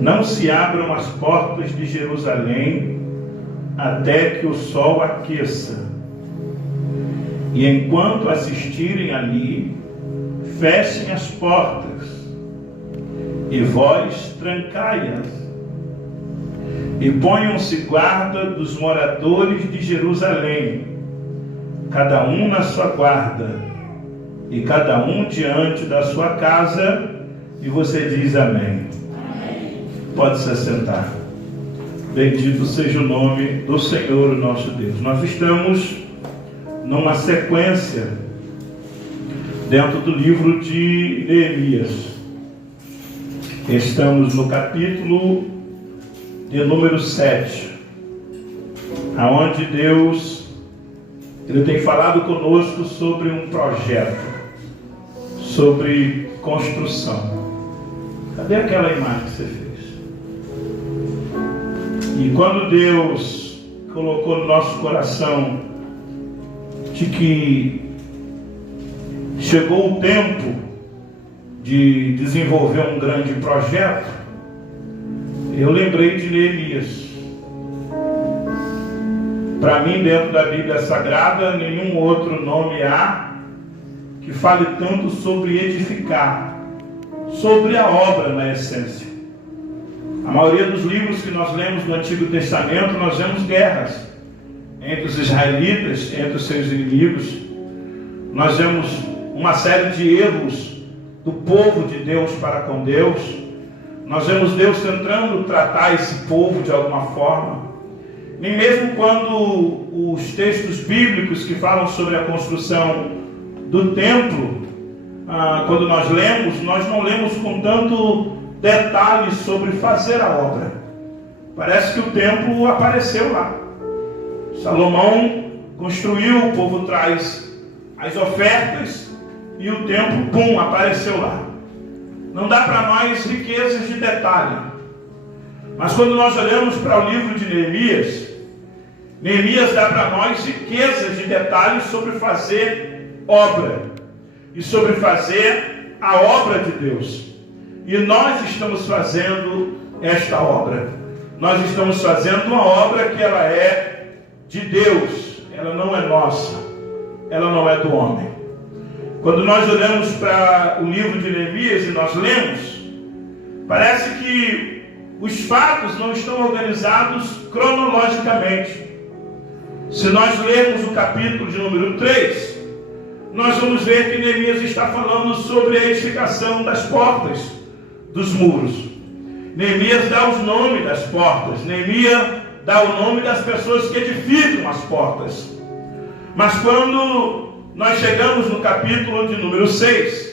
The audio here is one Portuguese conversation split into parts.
Não se abram as portas de Jerusalém até que o sol aqueça. E enquanto assistirem ali, fechem as portas, e vós trancai-as, e ponham-se guarda dos moradores de Jerusalém, cada um na sua guarda, e cada um diante da sua casa. E você diz amém. Amém. Pode se assentar. Bendito seja o nome do Senhor nosso Deus. Nós estamos numa sequência dentro do livro de Neemias. Estamos no capítulo de número 7, aonde Deus Ele tem falado conosco sobre um projeto, sobre construção. Cadê aquela imagem que você fez? E quando Deus colocou no nosso coração de que chegou o tempo de desenvolver um grande projeto, eu lembrei de Neemias. Para mim, dentro da Bíblia Sagrada, nenhum outro nome há que fale tanto sobre edificar, sobre a obra na essência. A maioria dos livros que nós lemos no Antigo Testamento, nós vemos guerras entre os israelitas, entre os seus inimigos. Nós vemos uma série de erros do povo de Deus para com Deus. Nós vemos Deus tentando tratar esse povo de alguma forma. Nem mesmo quando os textos bíblicos que falam sobre a construção do templo, quando nós lemos, nós não lemos com tanto detalhe sobre fazer a obra. Parece que o templo apareceu lá. Salomão construiu, o povo traz as ofertas e o templo, pum, apareceu lá. Não dá para nós riquezas de detalhe. Mas quando nós olhamos para o livro de Neemias, Neemias dá para nós riquezas de detalhes sobre fazer obra e sobre fazer a obra de Deus. E nós estamos fazendo esta obra. Nós estamos fazendo uma obra que ela é de Deus. Ela não é nossa. Ela não é do homem. Quando nós olhamos para o livro de Neemias e nós lemos, parece que os fatos não estão organizados cronologicamente. Se nós lermos o capítulo de número 3, nós vamos ver que Neemias está falando sobre a edificação das portas dos muros. Neemias dá os nomes das portas. Neemias dá o nome das pessoas que edificam as portas. Mas quando nós chegamos no capítulo de número 6,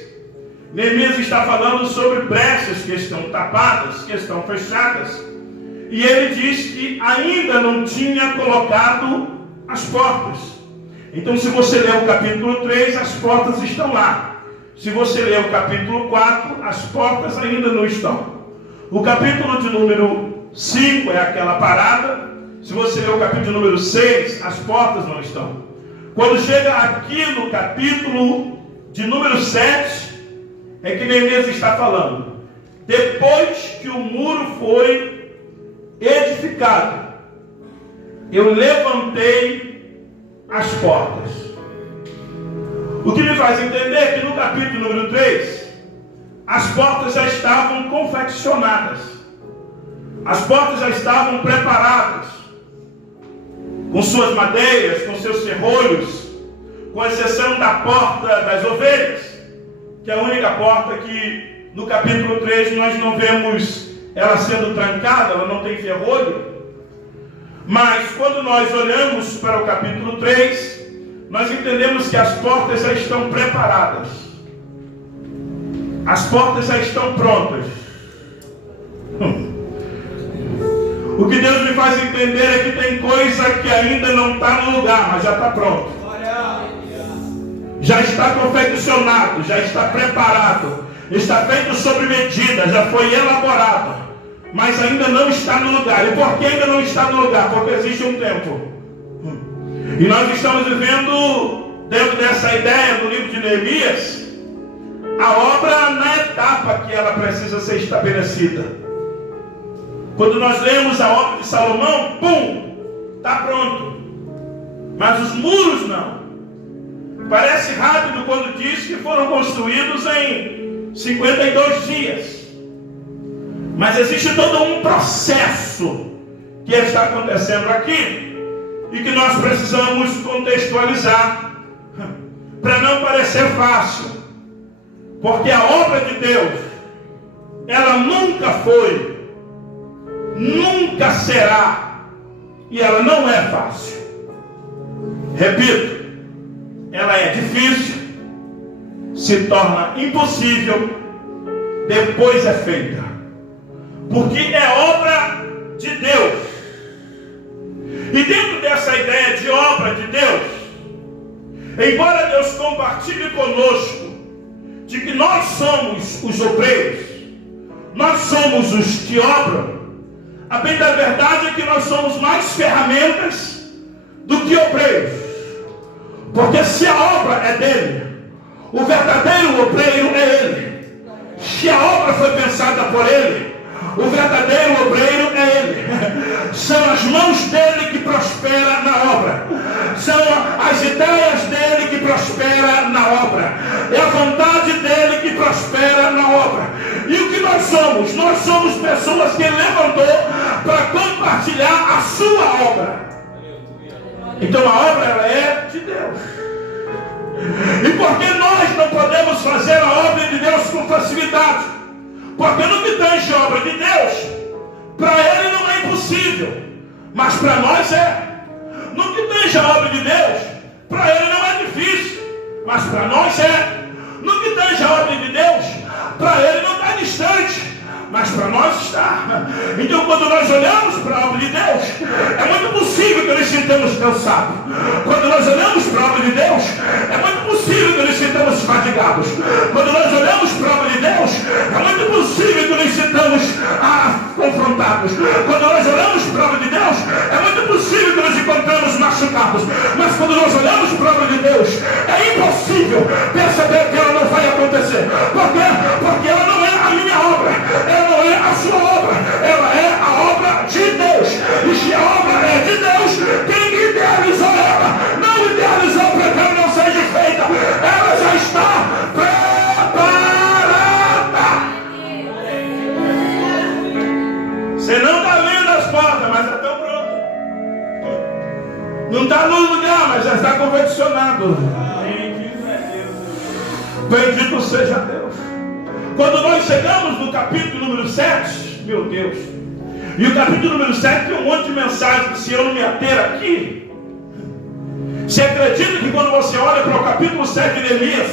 Neemias está falando sobre brechas que estão tapadas, que estão fechadas. E ele diz que ainda não tinha colocado as portas. Então, se você ler o capítulo 3, as portas estão lá. Se você ler o capítulo 4, as portas ainda não estão. O capítulo de número 5 é aquela parada. Se você ler o capítulo de número 6, as portas não estão. Quando chega aqui no capítulo de número 7, é que Neemias está falando. Depois que o muro foi edificado, eu levantei as portas. O que me faz entender que no capítulo número 3, as portas já estavam confeccionadas. As portas já estavam preparadas, com suas madeiras, com seus ferrolhos, com exceção da porta das ovelhas, que é a única porta que no capítulo 3 nós não vemos ela sendo trancada, ela não tem ferrolho. Mas quando nós olhamos para o capítulo 3, nós entendemos que as portas já estão preparadas. As portas já estão prontas. O que Deus me faz entender é que tem coisa que ainda não está no lugar, mas já está pronto. Já está confeccionado, já está preparado, está feito sob medida, já foi elaborado, mas ainda não está no lugar. E por que ainda não está no lugar? Porque existe um tempo. E nós estamos vivendo, dentro dessa ideia do livro de Neemias, a obra na etapa que ela precisa ser estabelecida. Quando nós lemos a obra de Salomão, pum, está pronto. Mas os muros não. Parece rápido quando diz que foram construídos em 52 dias. Mas existe todo um processo que está acontecendo aqui e que nós precisamos contextualizar para não parecer fácil. Porque a obra de Deus, ela nunca foi, nunca será, e ela não é fácil. Repito, ela é difícil, se torna impossível, depois é feita. Porque é obra de Deus. E dentro dessa ideia de obra de Deus, embora Deus compartilhe conosco de que nós somos os obreiros, nós somos os que obram, a bem da verdade é que nós somos mais ferramentas do que obreiros. Porque se a obra é dele, o verdadeiro obreiro é ele. Se a obra foi pensada por ele, o verdadeiro obreiro é ele. São as mãos dele que prosperam na obra. São as ideias dele que prosperam na obra. É a vontade dele que prospera na obra. E o que nós somos? Nós somos pessoas que ele levantou para compartilhar a sua obra. Então a obra ela é de Deus. E por que nós não podemos fazer a obra de Deus com facilidade? Porque no que tange a obra de Deus, para ele não é impossível, mas para nós é. No que tange a obra de Deus, para ele não é difícil, mas para nós é. No que tange a obra de Deus, para ele não está distante, mas para nós está. Então quando nós olhamos para a obra de Deus, é muito possível que nós sintamos cansados. Quando nós olhamos para a obra de Deus, é muito possível que nós sintamos fadigados. Quando nós olhamos para a obra de Deus, é muito possível que nós sintamos confrontados. Quando nós olhamos para a obra de Deus, é muito possível que nós encontramos machucados. Mas quando nós olhamos para a obra de Deus, é impossível perceber que ela não vai acontecer. Por quê? Porque ela não é a minha obra, ela não é a sua obra, ela é a obra de Deus. E se a obra é de Deus, quem idealizou ela não idealizou para que ela não seja feita. Ela já está preparada. Você não está vendo as portas, mas já estão prontas. Não está no lugar, mas já está confeccionado. Bendito seja Deus. Quando nós chegamos no capítulo número 7, meu Deus, e o capítulo número 7 tem um monte de mensagens que se eu não me ater aqui, você acredita que quando você olha para o capítulo 7 de Elias,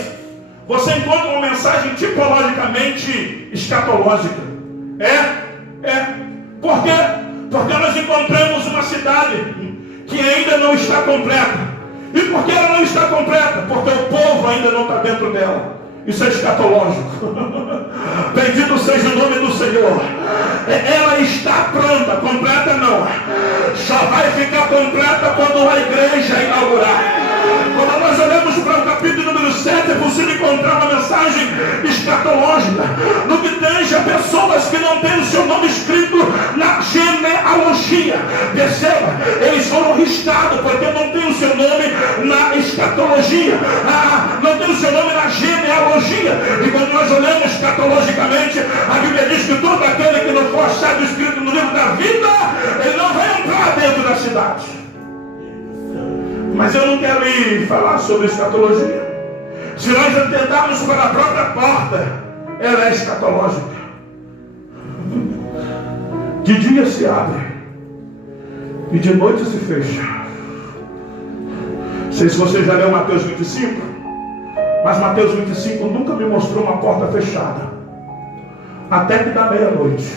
você encontra uma mensagem tipologicamente escatológica? Por quê? Porque nós encontramos uma cidade que ainda não está completa. E por que ela não está completa? Porque o povo ainda não está dentro dela. Isso é escatológico. Bendito seja o nome do Senhor. Ela está pronta, completa não. Só vai ficar completa quando a igreja inaugurar. Quando nós olhamos para o capítulo número 7, é possível encontrar uma mensagem escatológica no que tange a pessoas que não têm o seu nome escrito na genealogia. Perceba, eles foram riscados porque não tem o seu nome na escatologia, não tem o seu nome na genealogia. E quando nós olhamos escatologicamente, a Bíblia diz que todo aquele que não for achado escrito no livro da vida, ele não vai entrar dentro da cidade. Mas eu não quero ir falar sobre escatologia. Se nós tentarmos para a própria porta, ela é escatológica. De dia se abre e de noite se fecha. Não sei se você já leu Mateus 25, mas Mateus 25 nunca me mostrou uma porta fechada até que dá meia-noite.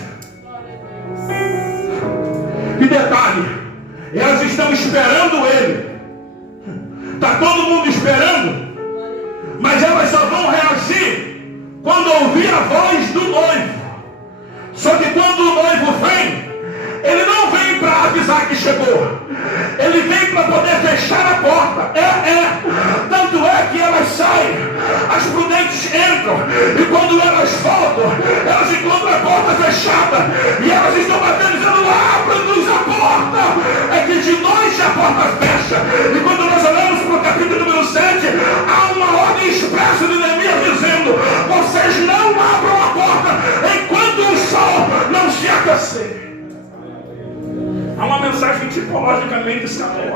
E detalhe, elas estão esperando ele. Está todo mundo esperando, mas elas só vão reagir quando ouvir a voz do noivo. Só que quando o noivo vem, ele não vem para avisar que chegou, ele vem para poder fechar a porta. Tanto é que elas saem, as prudentes entram, e quando elas voltam, elas encontram a porta fechada, e elas estão batendo.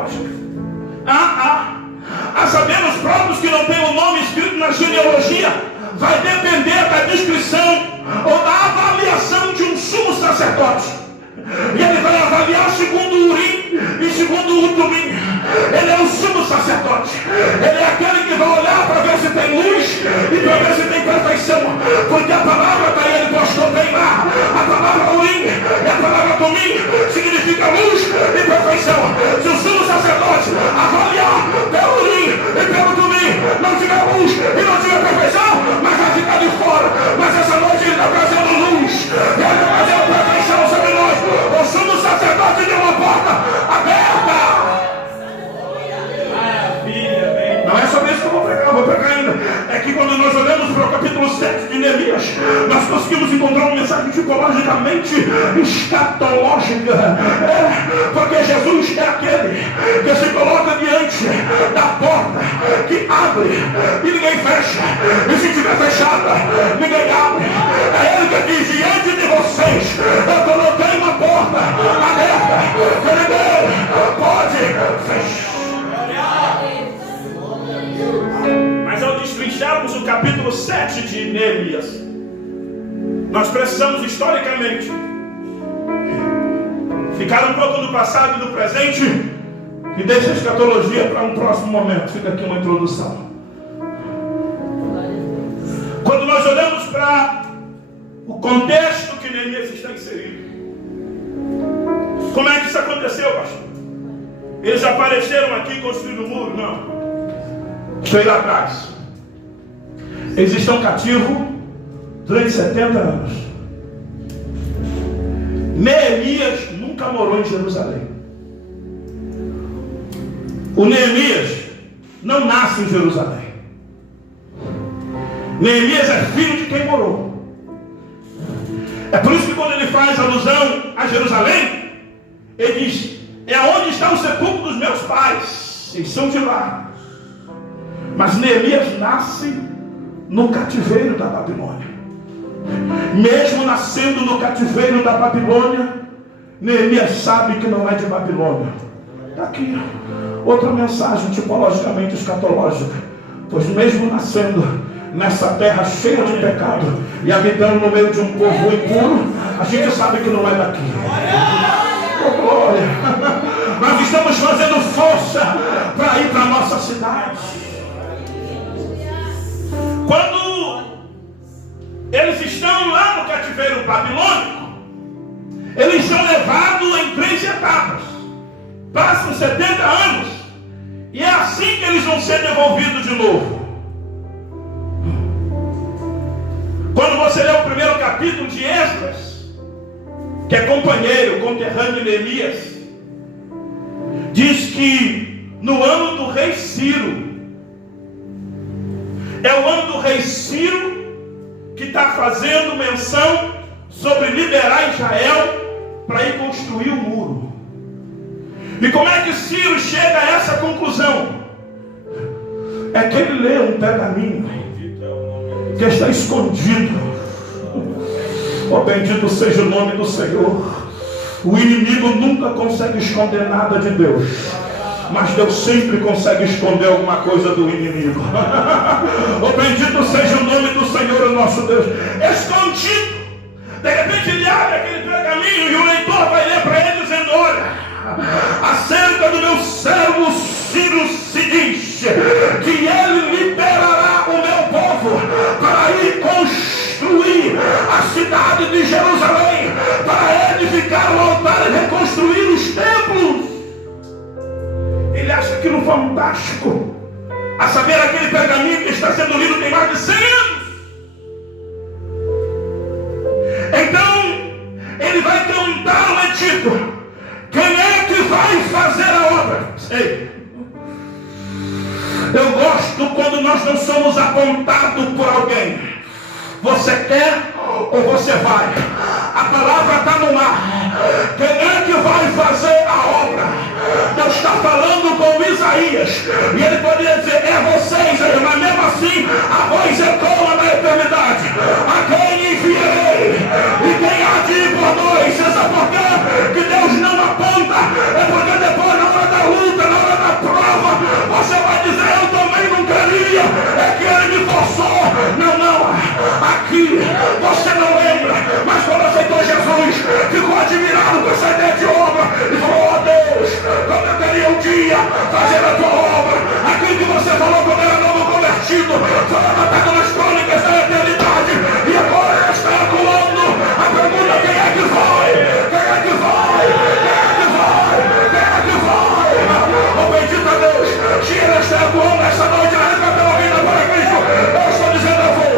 genealógica. A saber, os próprios que não têm o nome escrito na genealogia, vai depender da descrição ou da avaliação de um sumo sacerdote. E ele vai avaliar segundo o Urim e segundo o Tumim. Ele é o sumo sacerdote. Ele é aquele que vai olhar para ver se tem luz e para ver se tem perfeição. Porque a palavra está aí, ele postou bem lá. A palavra Urim e a palavra Tumim significa luz e perfeição. Se o sumo sacerdote avaliar pelo Urim e pelo Tumim, não tiver luz e não tiver perfeição, mas vai ficar de fora. Mas essa noite ele está trazendo luz. Ele está trazendo perfeição sobre nós. O sumo sacerdote tem uma porta aberta. Não é sobre isso que eu vou pregar ainda. É que quando nós olhamos para o capítulo 7 de Neemias, nós conseguimos encontrar uma mensagem tipologicamente escatológica. Porque Jesus é aquele que se coloca diante da porta, que abre e ninguém fecha. E se estiver fechada, ninguém abre. É ele que diz: diante de vocês eu coloquei uma porta aberta que ninguém pode fechar. Mas ao destrincharmos o capítulo 7 de Neemias, nós precisamos historicamente ficar um pouco no passado e no presente e deixa a escatologia para um próximo momento. Fica aqui uma introdução. Quando nós olhamos para o contexto que Neemias está inserido, como é que isso aconteceu, pastor? Eles apareceram aqui construindo o muro? Não. Foi lá atrás. Eles estão cativos durante 70 anos. Neemias nunca morou em Jerusalém. O Neemias não nasce em Jerusalém. Neemias é filho de quem morou. É por isso que quando ele faz alusão a Jerusalém, ele diz: é onde está o sepulcro dos meus pais. Eles são de lá. Mas Neemias nasce no cativeiro da Babilônia. Mesmo nascendo no cativeiro da Babilônia, Neemias sabe que não é de Babilônia. Está aqui outra mensagem tipologicamente escatológica. Pois mesmo nascendo nessa terra cheia de pecado e habitando no meio de um povo impuro, a gente sabe que não é daqui. Oh, glória! Nós estamos fazendo força para ir para a nossa cidade. Quando eles estão lá no cativeiro babilônico, eles são levados em 3 etapas. Passam 70 anos e é assim que eles vão ser devolvidos de novo. Quando você lê o primeiro capítulo de Esdras, que é companheiro, conterrâneo de Neemias, diz que no ano do rei Ciro, é o ano do rei Ciro que está fazendo menção sobre liberar Israel para ir construir o muro. E como é que Ciro chega a essa conclusão? É que ele lê um pergaminho que está escondido. Oh, bendito seja o nome do Senhor. O inimigo nunca consegue esconder nada de Deus, mas Deus sempre consegue esconder alguma coisa do inimigo. Oh, bendito seja o nome do Senhor, o nosso Deus. Escondido. De repente ele abre aquele pergaminho e o leitor vai ler para ele dizendo: olha, acerca do meu servo Ciro se diz que ele liberará o meu povo para ir construir a cidade de Jerusalém, para edificar o altar e reconstruir os templos. Ele acha aquilo fantástico, a saber, aquele pergaminho que está sendo lido tem mais de 100 anos. Então ele vai perguntar ao edito: quem é que vai fazer a obra? Ei, eu gosto quando nós não somos apontados por alguém. Você quer ou você vai? A palavra está no ar. Quem é que vai fazer a obra? Deus está falando com Isaías, e ele poderia dizer: é vocês, mas mesmo assim a voz ecoa na eternidade: a quem enviarei e quem há de ir por nós? Você sabe por quê? Que Deus não aponta, é porque depois, na hora da luta, na fazer a tua obra. Aquilo que você falou quando era novo convertido, foi anotado nas crônicas da eternidade, e agora está atuando. A pergunta: quem é que vai? Quem é que vai? Quem é que vai? Quem é que vai? Oh, bendito a Deus, se Ele está atuando esta noite na vida pela vida para Cristo, eu estou dizendo: eu vou.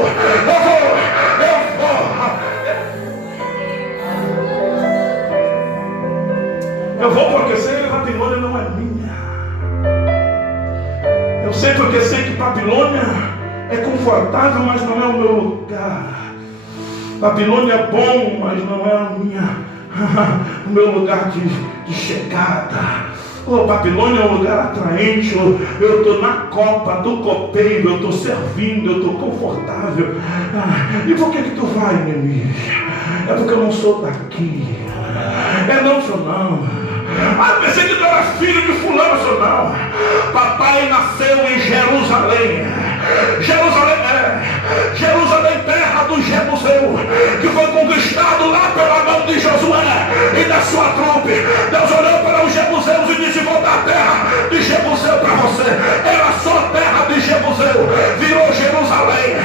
Eu vou porque sei que Babilônia não é minha. Eu sei porque sei que Babilônia é confortável, mas não é o meu lugar. Babilônia é bom, mas não é o meu lugar de chegada. Oh, Babilônia é um lugar atraente. Eu estou na copa do copeiro, eu estou servindo, eu estou confortável. E por que tu vai, Neemias? É porque eu não sou daqui. Não sou não. Pensei que tu era filho de fulano, sou não. Papai nasceu em Jerusalém. Jerusalém, terra do Jebuseu, que foi conquistado lá pela mão de Josué e da sua trupe. Deus olhou para os Jebuseus e disse: vou dar a terra de Jebuseu para você. Era só terra de Jebuseu, virou Jerusalém.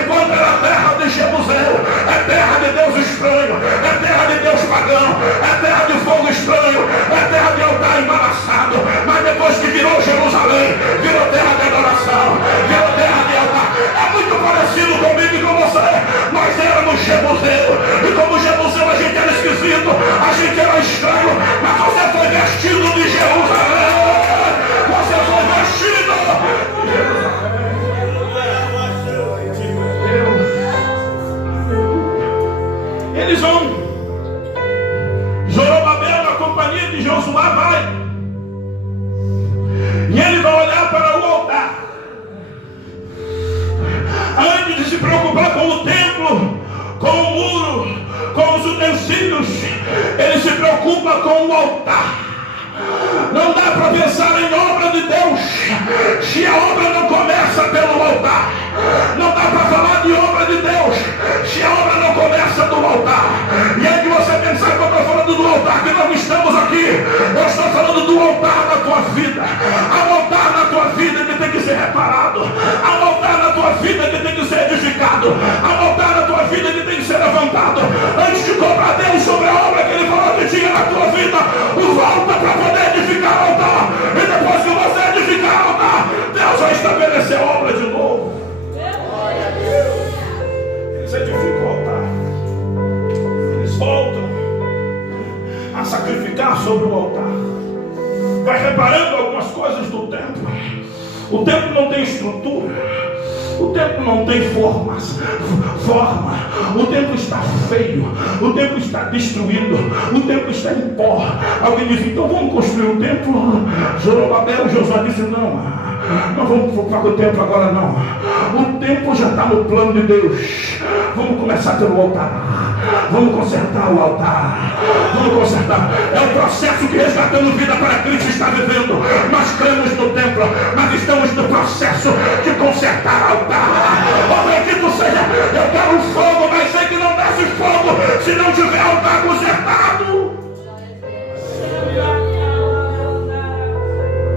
Enquanto era terra de Jebuseu, é terra de Deus estranho, é terra de Deus pagão, é terra de fogo estranho, é terra de altar embaraçado. Mas depois que virou Jerusalém, virou terra de adoração, virou terra de altar. É muito parecido comigo e com você. Nós éramos Jebuseu, e como Jebuseu a gente era esquisito, a gente era estranho, mas você foi vestido de Jerusalém. Você foi vestido de Jerusalém. Eles vão. Zorobabel, na companhia de Josué, vai. E ele vai olhar para o altar. Antes de se preocupar com o templo, com o muro, com os utensílios, ele se preocupa com o altar. Não dá para pensar em obra de Deus se a obra não começa pelo altar. Não dá para falar de obra de Deus se a obra não começa do altar. E aí que você pensar que eu estou falando do altar, que nós estamos aqui, eu estou falando do altar da tua vida. Há um altar na tua vida que tem que ser reparado. Há um altar na tua vida que tem que ser edificado. Há um altar na tua vida que tem que ser levantado. Antes de cobrar Deus sobre a obra que Ele falou que tinha na tua vida, volta para poder edificar o altar. E depois que você edificar o altar, Deus vai estabelecer a obra de novo. Eles edificam o altar. Eles voltam a sacrificar sobre o altar. Vai reparando algumas coisas do templo. O templo não tem estrutura. O templo não tem forma. O templo está feio. O templo está destruído. O templo está em pó. Alguém diz: então vamos construir um templo. Zorobabel, Josué disse: não vamos preocupar com o templo agora não. O templo já está no plano de Deus. Vamos começar pelo altar. Vamos consertar o altar. Vamos consertar. É o processo que Resgatando Vida para Cristo está vivendo. Nós cremos no templo, mas estamos no processo de consertar o altar. Oh, bendito seja. Eu quero um fogo, mas sei que não desce fogo se não tiver altar consertado.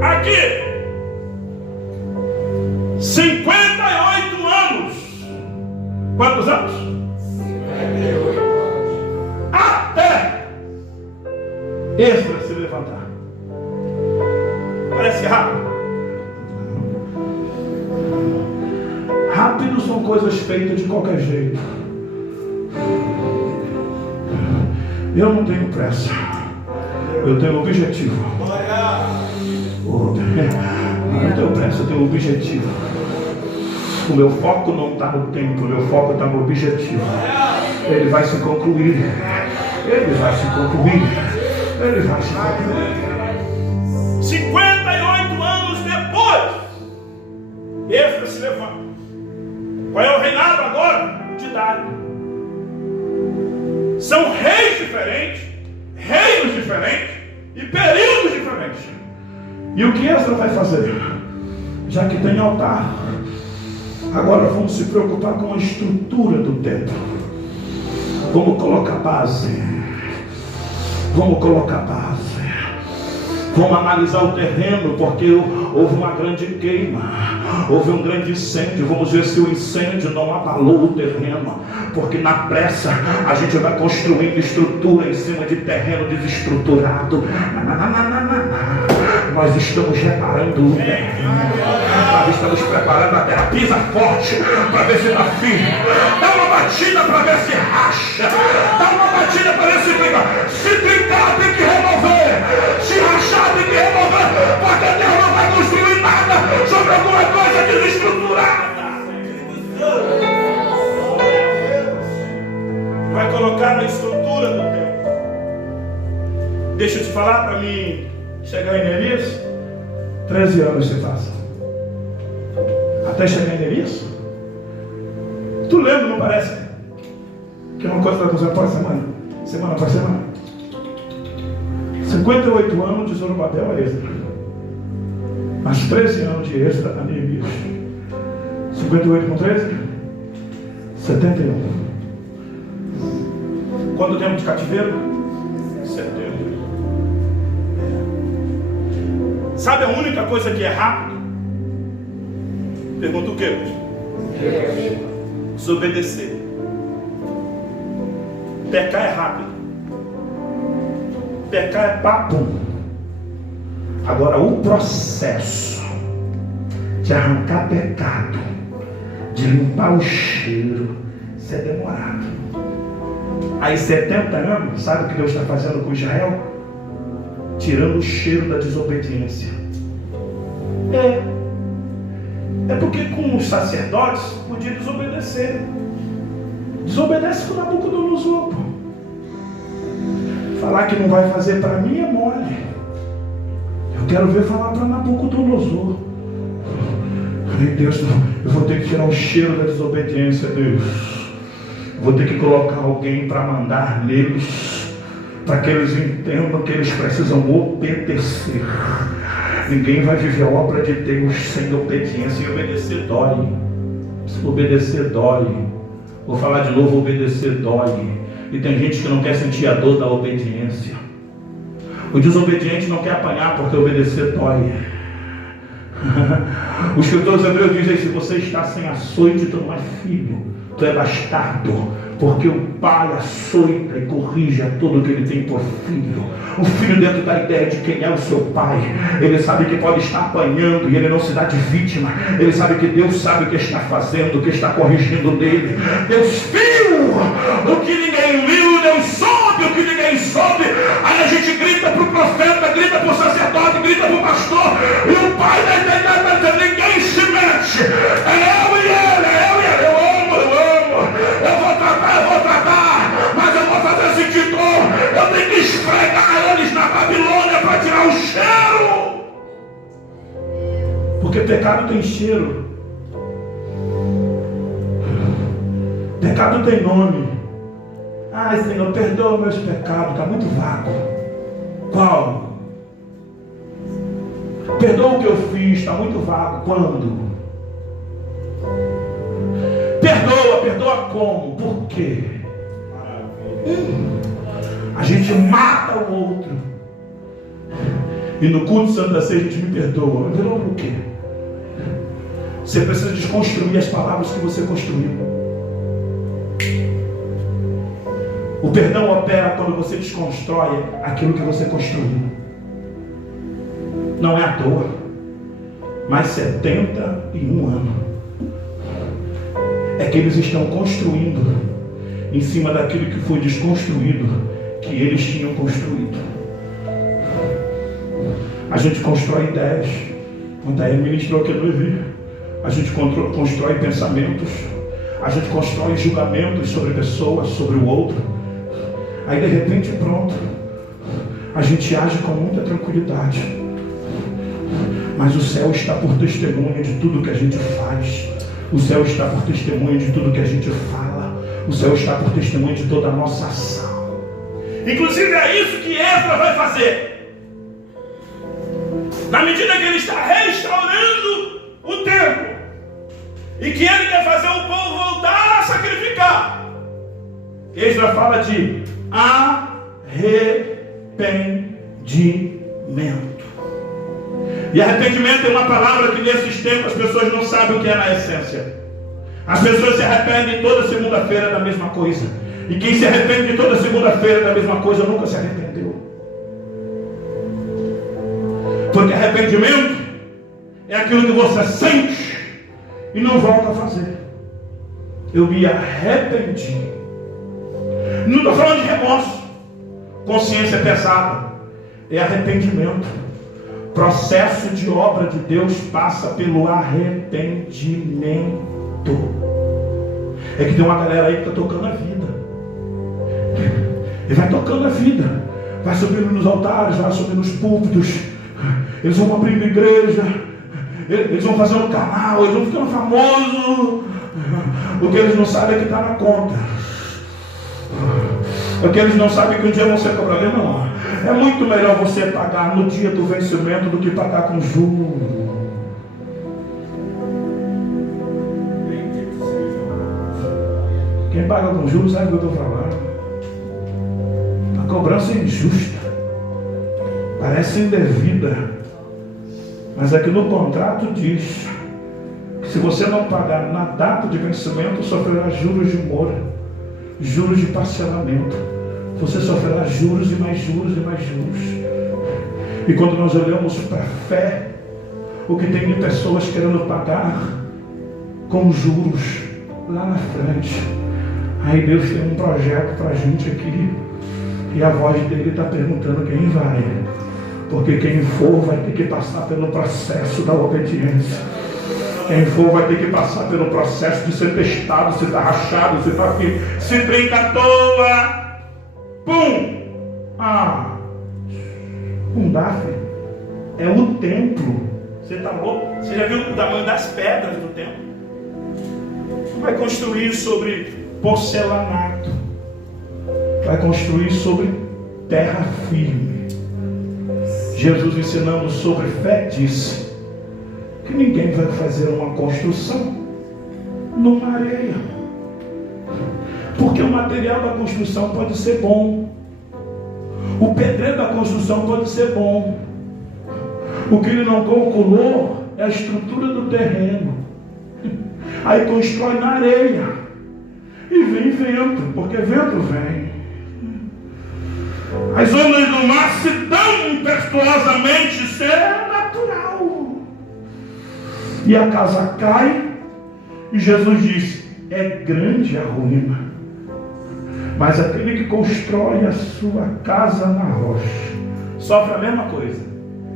Aqui 58 anos. Quantos anos? 58 anos. Até Esdras se levantar. Parece rápido. Rápido são coisas feitas de qualquer jeito. Eu não tenho pressa. Eu tenho objetivo. Eu não tenho pressa, eu tenho objetivo. O meu foco não está no tempo, o meu foco está no objetivo. Ele vai se concluir. Ele vai se concluir. Ele vai se concluir. 58 anos depois, Esdras se levanta. Qual é o reinado agora? De Dário. São reis diferentes, reinos diferentes e períodos diferentes. E o que Esdras vai fazer? Já que tem altar, agora vamos se preocupar com a estrutura do templo. Vamos colocar base. Vamos colocar base. Vamos analisar o terreno, porque houve uma grande queima, houve um grande incêndio. Vamos ver se o incêndio não abalou o terreno, porque na pressa a gente vai construindo estrutura em cima de terreno desestruturado. Nós estamos reparando o terreno, nós estamos preparando a terra. Pisa forte para ver se está firme, dá uma batida para ver se racha, dá uma batida para ver se trinca. Se trincar tem que remover, se rachar tem que remover, porque Deus não vai construir nada sobre alguma coisa desestruturada. Vai colocar na estrutura do tempo. Deixa eu te falar, para mim chegar em Neemias, 13 anos se passa até chegar em Neemias. Tu lembra, não parece? Que é uma coisa que vai acontecer após semana após semana. 58 anos de Zorobabel a Esdra, mais 13 anos de Esdra a Neemias. 58 com 13? 71. Quanto tempo de cativeiro? 70. Sabe a única coisa que é rápido? Pergunta o que hoje? Desobedecer. Pecar é rápido. Pecar é papo. Agora o processo de arrancar pecado, de limpar o cheiro, isso é demorado. Aí 70 anos, sabe o que Deus está fazendo com Israel? Tirando o cheiro da desobediência. É porque com os sacerdotes podia desobedecer. Desobedece com Nabucodonosor. Falar que não vai fazer para mim é mole. Eu quero ver falar para Nabucodonosor. Meu Deus, eu vou ter que tirar o cheiro da desobediência deles. Vou ter que colocar alguém para mandar neles, para que eles entendam que eles precisam obedecer. Ninguém vai viver a obra de Deus sem obediência. E obedecer dói. Obedecer dói. Vou falar de novo, obedecer dói. E tem gente que não quer sentir a dor da obediência. O desobediente não quer apanhar porque obedecer dói. O escritor dos Hebreus diz aí: se você está sem açoite, tu não é filho, tu é bastardo, porque o pai açoita e corrige a todo que ele tem por filho. O filho, dentro da ideia de quem é o seu pai, ele sabe que pode estar apanhando e ele não se dá de vítima. Ele sabe que Deus sabe o que está fazendo, o que está corrigindo nele. Deus viu o que ninguém viu, Deus soube o que ninguém soube. Aí a gente grita para o profeta, grita para o sacerdote, grita para o pastor, e o pai da eternidade, ninguém se mete. É eu e ele, eu amo. Eu vou tratar, mas eu vou fazer sentir dor. Eu tenho que esfregar eles na Babilônia para tirar o cheiro. Porque pecado tem cheiro. Pecado tem nome. Ai, Senhor, perdoa meus pecados. Está muito vago. Qual? Perdoa o que eu fiz. Está muito vago. Quando? Perdoa como? Por quê? A gente mata o outro. E no culto Santo da Ceia a gente me perdoa. Perdoa por quê? Você precisa desconstruir as palavras que você construiu. O perdão opera quando você desconstrói aquilo que você construiu. Não é à toa. Mais 71 anos. É que eles estão construindo em cima daquilo que foi desconstruído, que eles tinham construído. A gente constrói ideias. Quando ele ministrou aqui no Levi, a gente constrói pensamentos. A gente constrói julgamentos sobre pessoas, sobre o outro. Aí de repente pronto, a gente age com muita tranquilidade. Mas o céu está por testemunha de tudo que a gente faz. O céu está por testemunha de tudo que a gente fala. O céu está por testemunha de toda a nossa ação. Inclusive é isso que Esdra vai fazer. Na medida que ele está restaurando o templo e que ele quer fazer o povo voltar a sacrificar, Esdra fala de arrependimento. E arrependimento é uma palavra que nesses tempos as pessoas não sabem o que é na essência. As pessoas se arrependem toda segunda-feira da mesma coisa. E quem se arrepende toda segunda-feira da mesma coisa nunca se arrependeu. Porque arrependimento é aquilo que você sente e não volta a fazer. Eu me arrependi. Não estou falando de remorso. Consciência pesada. É arrependimento. Processo de obra de Deus passa pelo arrependimento. É que tem uma galera aí que está tocando a vida. Ele vai tocando a vida. Vai subindo nos altares, vai subindo nos púlpitos. Eles vão abrindo igreja. Eles vão fazendo canal. Eles vão ficando famosos. O que eles não sabem é que está na conta. O que eles não sabem é que um dia vão ser cobrados. Não. É muito melhor você pagar no dia do vencimento do que pagar com juros. Quem paga com juros sabe o que eu estou falando. A cobrança é injusta. Parece indevida. Mas aqui no contrato diz que se você não pagar na data de vencimento, sofrerá juros de mora, juros de parcelamento. Você sofrerá juros e mais juros e mais juros. E quando nós olhamos para a fé, o que tem de pessoas querendo pagar com juros lá na frente. Aí Deus tem um projeto para a gente aqui. E a voz dele está perguntando quem vai. Porque quem for vai ter que passar pelo processo da obediência. Quem for vai ter que passar pelo processo de ser testado, se está rachado, se está firme. Se brinca à toa. Pum! Um Daphne é o templo. Você está louco? Você já viu o tamanho das pedras do templo? Vai construir sobre porcelanato. Vai construir sobre terra firme. Jesus, ensinando sobre fé, disse que ninguém vai fazer uma construção numa areia. Porque o material da construção pode ser bom. O pedreiro da construção pode ser bom. O que ele não calculou é a estrutura do terreno. Aí constrói na areia. E vem vento, porque vento vem. As ondas do mar se dão impetuosamente, isso é natural. E a casa cai. E Jesus disse, é grande a ruína. Mas aquele que constrói a sua casa na rocha sofre a mesma coisa.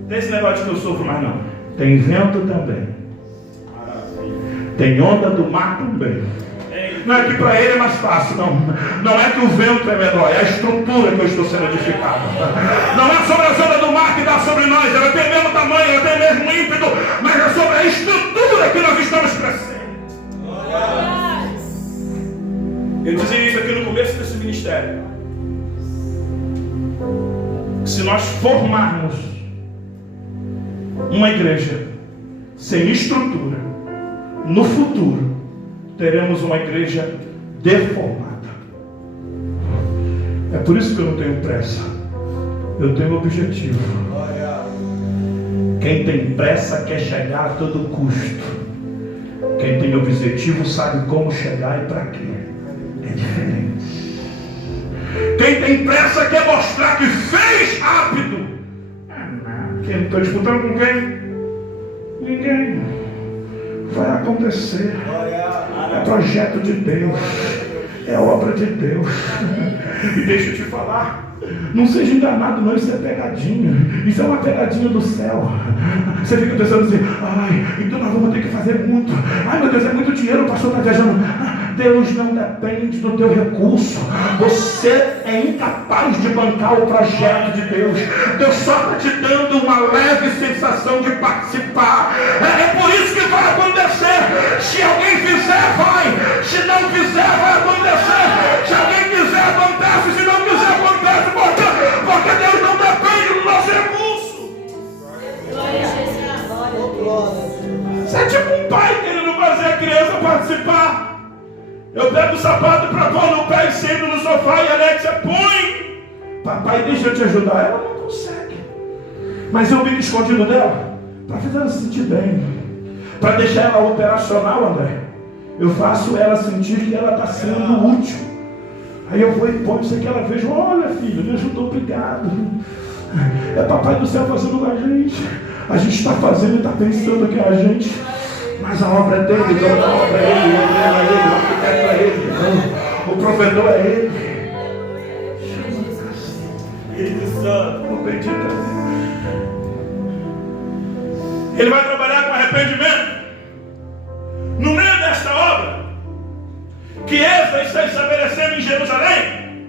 Tem esse negócio que eu sofro mais não. Tem vento também. Tem onda do mar também. Não é que para ele é mais fácil, não. Não é que o vento é menor, é a estrutura que eu estou sendo edificada. Não é sobre a onda do mar que dá sobre nós. Ela tem o mesmo tamanho, ela tem o mesmo ímpeto, mas é sobre a estrutura que nós estamos crescendo. Eu dizia isso aqui no começo desse ministério. Se nós formarmos uma igreja sem estrutura, no futuro teremos uma igreja deformada. É por isso que eu não tenho pressa. Eu tenho objetivo. Quem tem pressa quer chegar a todo custo. Quem tem objetivo sabe como chegar e para quê. É diferente. Quem tem pressa quer mostrar que fez rápido. Quem está disputando com quem? Ninguém. Vai acontecer. É projeto de Deus. É obra de Deus. E deixa eu te falar. Não seja enganado não, isso é pegadinha. Isso é uma pegadinha do céu. Você fica pensando assim, ai, então nós vamos ter que fazer muito. Ai meu Deus, é muito dinheiro, o pastor está viajando. Deus não depende do teu recurso. Você é incapaz de bancar o projeto de Deus. Deus só está te dando uma leve sensação de participar. É por isso que vai acontecer. Se alguém fizer, vai. Se não fizer, vai acontecer. Se alguém quiser, acontece. Se não quiser, acontece. Porque Deus não depende do nosso recurso. Você é tipo um pai querendo fazer a criança participar. Eu pego o sapato para pôr no pé e sento no sofá e a Alexia põe. Papai, deixa eu te ajudar. Ela não consegue. Mas eu fico escondido dela. para fazer ela se sentir bem, para deixar ela operacional, André. Eu faço ela sentir que ela está sendo útil. Aí eu vou e ponho isso aqui, ela veja, olha filho, me ajudou, obrigado. É papai do céu fazendo com a gente. A gente está fazendo e está pensando que é a gente, mas a obra é dele, a obra é ele, o arquiteto é ele, o provedor é ele. O bendito. Ele vai trabalhar com arrependimento. No meio desta obra que Esdras está estabelecendo em Jerusalém,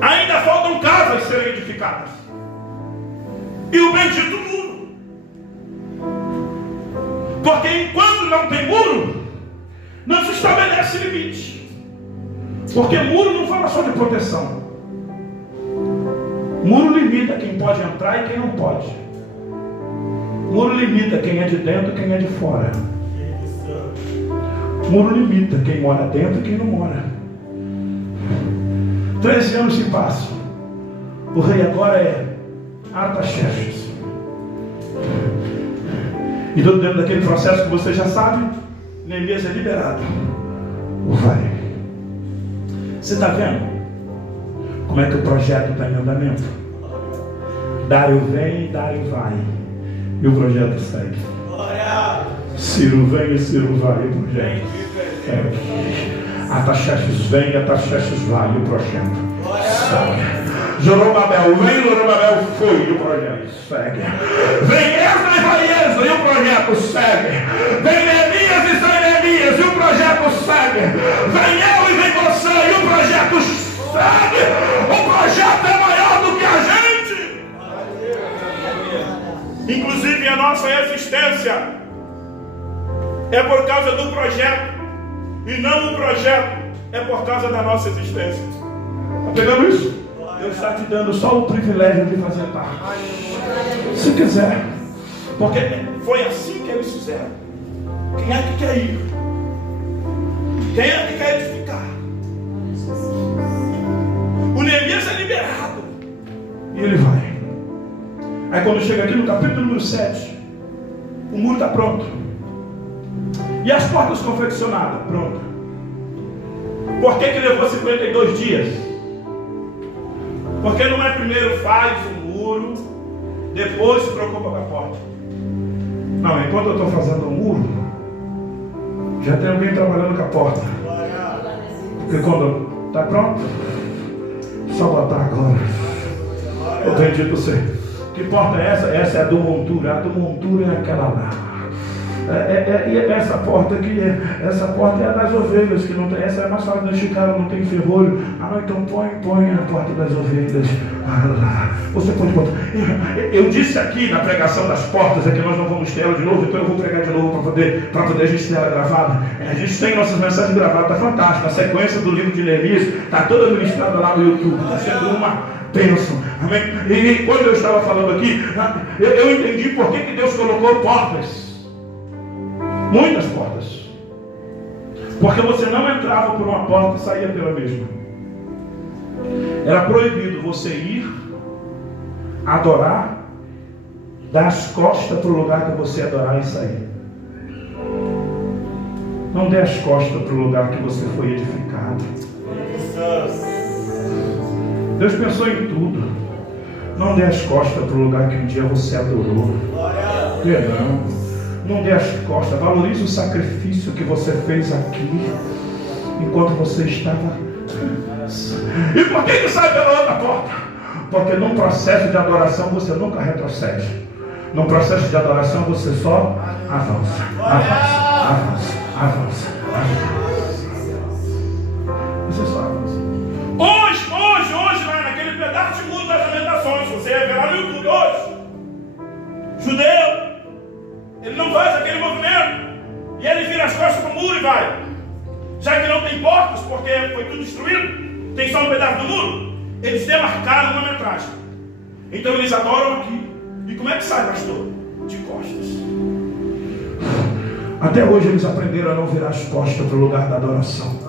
ainda faltam casas serem edificadas. E o bendito muro. Porque enquanto não tem muro, não se estabelece limite. Porque muro não fala só de proteção. Muro limita quem pode entrar e quem não pode. Muro limita quem é de dentro e quem é de fora. Muro limita quem mora dentro e quem não mora. 13 anos se passam. O rei agora é Artaxerxes. E dentro daquele processo que você já sabe, Neemias é liberado. Vai. Você está vendo como é que o projeto está em andamento? Dário vem e Dário vai. E o projeto segue. Ciro vem e Ciro vai. E o projeto segue. Artaxerxes vem e Artaxerxes vai. E o projeto segue. Zorobabel vem, Zorobabel foi. E o projeto segue. Vem Esdras e vai Esdras. E o projeto segue. Vem Neemias e sai Neemias. E o projeto segue. Vem eu e vem você. E o projeto segue. O projeto é maior do que a gente. Inclusive a nossa existência é por causa do projeto. E não o projeto é por causa da nossa existência. Está pegando isso? Deus está te dando só o privilégio de fazer parte. Se quiser. Porque foi assim que eles fizeram. Quem é que quer ir? Quem é que quer edificar? O Neemias é liberado. E ele vai. Aí quando chega aqui no capítulo número 7, o muro está pronto. E as portas confeccionadas? Pronto. Por que levou 52 dias? Porque não é primeiro faz o muro, depois se preocupa com a porta. Não, enquanto eu estou fazendo o muro, já tem alguém trabalhando com a porta. Porque quando está pronto, só botar agora. O bendito seja. Que porta é essa? Essa é a do montura. A do montura é aquela lá. E essa porta aqui, essa porta é a das ovelhas, que não tem, essa é mais fácil de esticar, não tem ferrolho. Ah, não, então põe a porta das ovelhas. Você pode botar. Eu disse aqui na pregação das portas, é que nós não vamos ter ela de novo, então eu vou pregar de novo para poder a gente ter ela gravada. A gente tem nossas mensagens gravadas, está fantástico. A sequência do livro de Neemias está toda ministrada lá no YouTube, está sendo uma bênção. Amém? E quando eu estava falando aqui, eu entendi por que Deus colocou portas. Muitas portas. Porque você não entrava por uma porta e saía pela mesma. Era proibido você ir, adorar, dar as costas para o lugar que você adorar e sair. Não dê as costas para o lugar que você foi edificado. Deus pensou em tudo. Não dê as costas para o lugar que um dia você adorou. Não. Não dê as costas. Valorize o sacrifício que você fez aqui enquanto você estava. E por que sai pela outra porta? Porque num processo de adoração você nunca retrocede. Num processo de adoração você só avança. Avança. Você só avança. Hoje, naquele pedaço de muro das Lamentações, você verá no YouTube hoje. Judeu, ele não faz aquele movimento. E ele vira as costas para o muro e vai. Já que não tem portas, porque foi tudo destruído, tem só um pedaço do muro, eles demarcaram uma metragem. Então eles adoram aqui. E como é que sai, pastor? De costas. Até hoje eles aprenderam a não virar as costas para o lugar da adoração.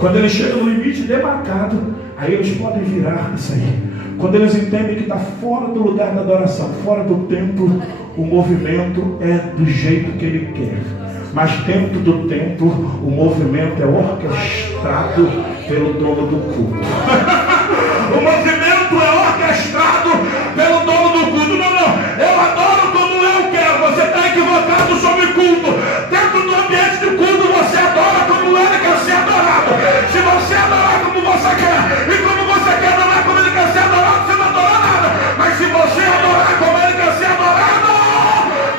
Quando eles chegam no limite demarcado, aí eles podem virar e sair. Quando eles entendem que está fora do lugar da adoração, fora do templo, o movimento é do jeito que ele quer. Mas dentro do templo, o movimento é orquestrado pelo dono do culto. O movimento é orquestrado pelo dono do culto. Não, eu adoro como eu quero. Você está equivocado sobre culto. Dentro do ambiente de culto, você adora como ele quer ser adorado. Se você adorar como você quer, e como você quer adorar como ele quer ser adorado, você não adora nada. Mas se você adorar como ele quer ser adorado,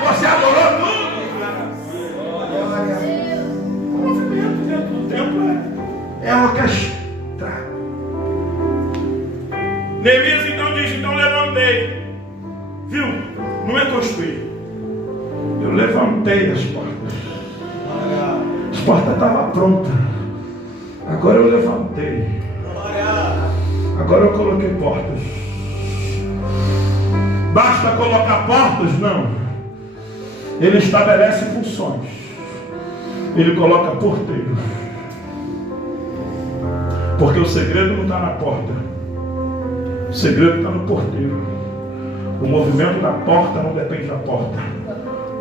você adorou tudo. O movimento dentro do templo é orquestrado. Neemias então diz, então levantei. Viu? Não é construir. Eu levantei as portas. As portas estavam prontas. Agora eu levantei. Agora eu coloquei portas. Basta colocar portas? Não. Ele estabelece funções. Ele coloca porteiros. Porque o segredo não está na porta. O segredo está no porteiro. O movimento da porta não depende da porta.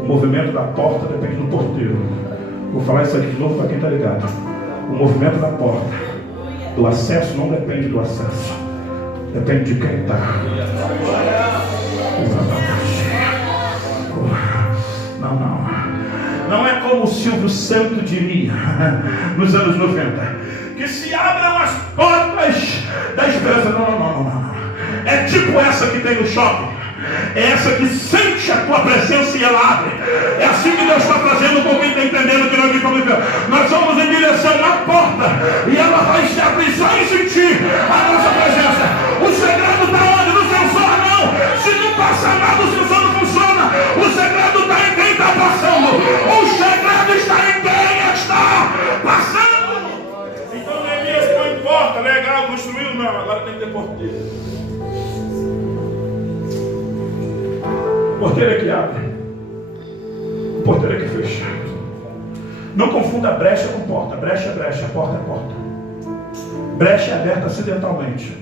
O movimento da porta depende do porteiro. Vou falar isso aqui de novo para quem está ligado. O movimento da porta, do acesso, não depende do acesso. Depende de quem está. Não é como o Silvio Santos diria nos anos 90, que se abram as portas da esperança. Não. É tipo essa que tem no shopping. É essa que sente a tua presença e ela abre. É assim que Deus está fazendo com quem está entendendo que nós estamos vivendo. Nós vamos em direção à porta e ela vai se abrir só em sentir a nossa presença. O segredo está onde? No sensor não. Se não passa nada, o sensor não funciona. O segredo está em quem está passando. O segredo está em quem está passando. Então Neemias põe porta, legal, construiu, não, agora tem que ter porteiro. O porteiro é que abre. O porteiro é que fecha. Não confunda brecha com porta. Brecha é brecha, porta é porta. Brecha é aberta acidentalmente.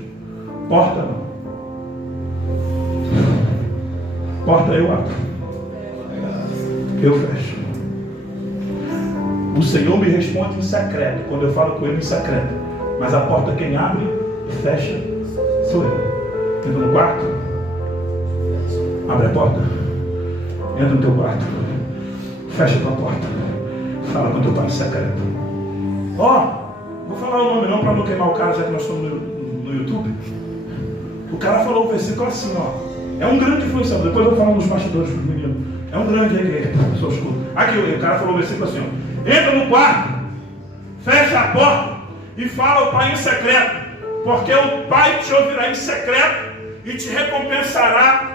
Porta não. Porta eu abro. Eu fecho. O Senhor me responde em secreto, quando eu falo com Ele em secreto. Mas a porta quem abre e fecha sou eu. Entra no quarto. Abre a porta. Entra no teu quarto. Fecha a tua porta. Fala com teu pai em secreto. Vou falar o nome não para não queimar o cara, já que nós estamos no YouTube. O cara falou o versículo assim, é um grande influenciador. Depois eu vou falar nos bastidores para os meninos. É um grande aí que a pessoa escuta. Aqui o cara falou o versículo assim, entra no quarto, fecha a porta e fala ao pai em secreto, porque o pai te ouvirá em secreto e te recompensará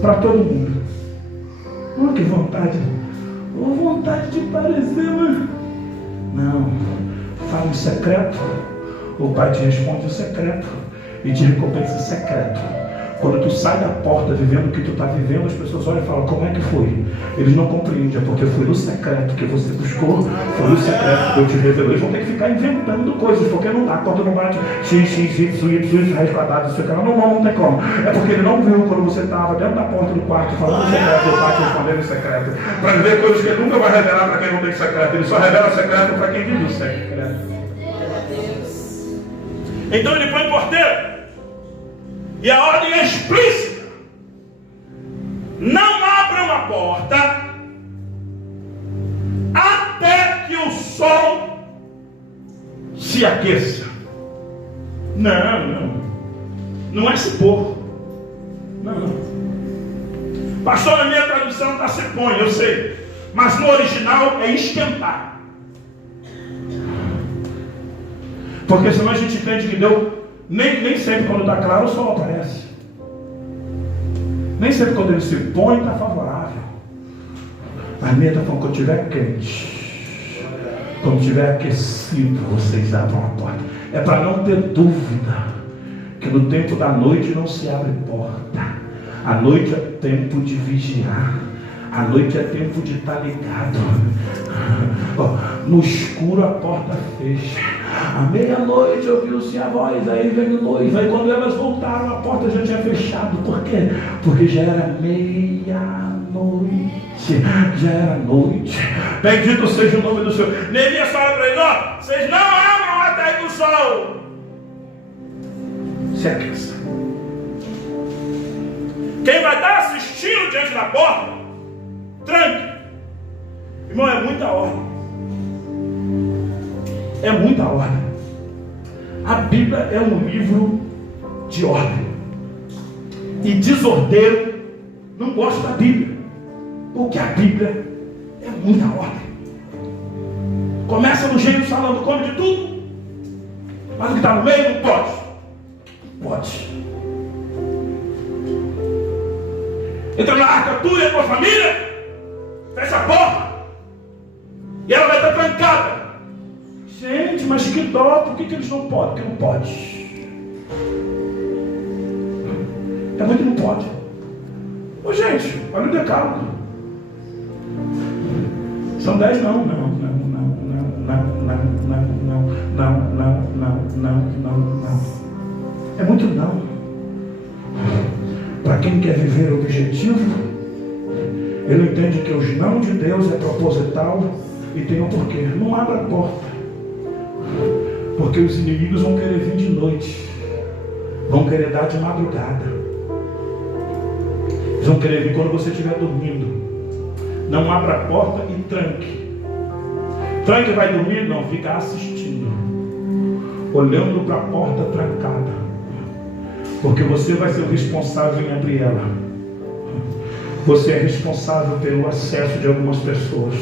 para todo mundo. Que vontade. Vontade de parecer, mas não. Fala em secreto. O pai te responde em secreto e te recompensa em secreto. Quando tu sai da porta vivendo o que tu está vivendo, as pessoas olham e falam, como é que foi? Eles não compreendem, porque foi no secreto que você buscou, foi no secreto que eu te revelou. Eles vão ter que ficar inventando coisas, porque não dá, quando não bate x, y, raiz quadrada, isso aqui, não tem como. É porque ele não viu quando você estava dentro da porta do quarto, falando no secreto, o pai te respondendo em secreto, para ver coisas que ele nunca vai revelar para quem não tem secreto. Ele só revela secreto para quem vive o secreto. Então ele põe porteiro. E a ordem é explícita. Não abram a porta até que o sol se aqueça. Não é se pôr. Não. Pastor, na minha tradução está se põe, eu sei. Mas no original é esquentar. Porque senão a gente entende que deu. Nem sempre quando está claro o sol aparece. Nem sempre quando ele se põe está favorável. Mas minha está falando, quando estiver quente, quando estiver aquecido, vocês abram a porta. É para não ter dúvida que no tempo da noite não se abre porta. A noite é tempo de vigiar. A noite é tempo de estar ligado. No escuro a porta fecha. À meia-noite ouviu-se a voz, aí veio o noivo. Aí quando elas voltaram, a porta já tinha fechado. Por quê? Porque já era meia-noite. Já era noite. Bendito seja o nome do Senhor. Neemias fala para ele: ó, vocês não abram até que o sol se aqueça. Quem vai estar assistindo diante da porta, tranque. Irmão, é muita ordem. É muita ordem. A Bíblia é um livro de ordem. E desordeiro não gosta da Bíblia. Porque a Bíblia é muita ordem. Começa no jeito falando, come de tudo. Mas o que está no meio não pode. Não pode. Entra na arca tu e a tua família, fecha a porta. E ela vai estar trancada. Gente, mas que dó, por que eles não podem? Porque não pode. É muito que não pode. Ô gente, olha o decálogo. São 10 não. É muito não. Para quem quer viver objetivo, ele entende que os não de Deus é proposital e tem um porquê. Não abra a porta, porque os inimigos vão querer vir de noite, vão querer dar de madrugada, eles vão querer vir quando você estiver dormindo. Não abra a porta e tranque. Tranque vai dormir? Não, fica assistindo, olhando para a porta trancada, porque você vai ser o responsável em abrir ela. Você é responsável pelo acesso de algumas pessoas.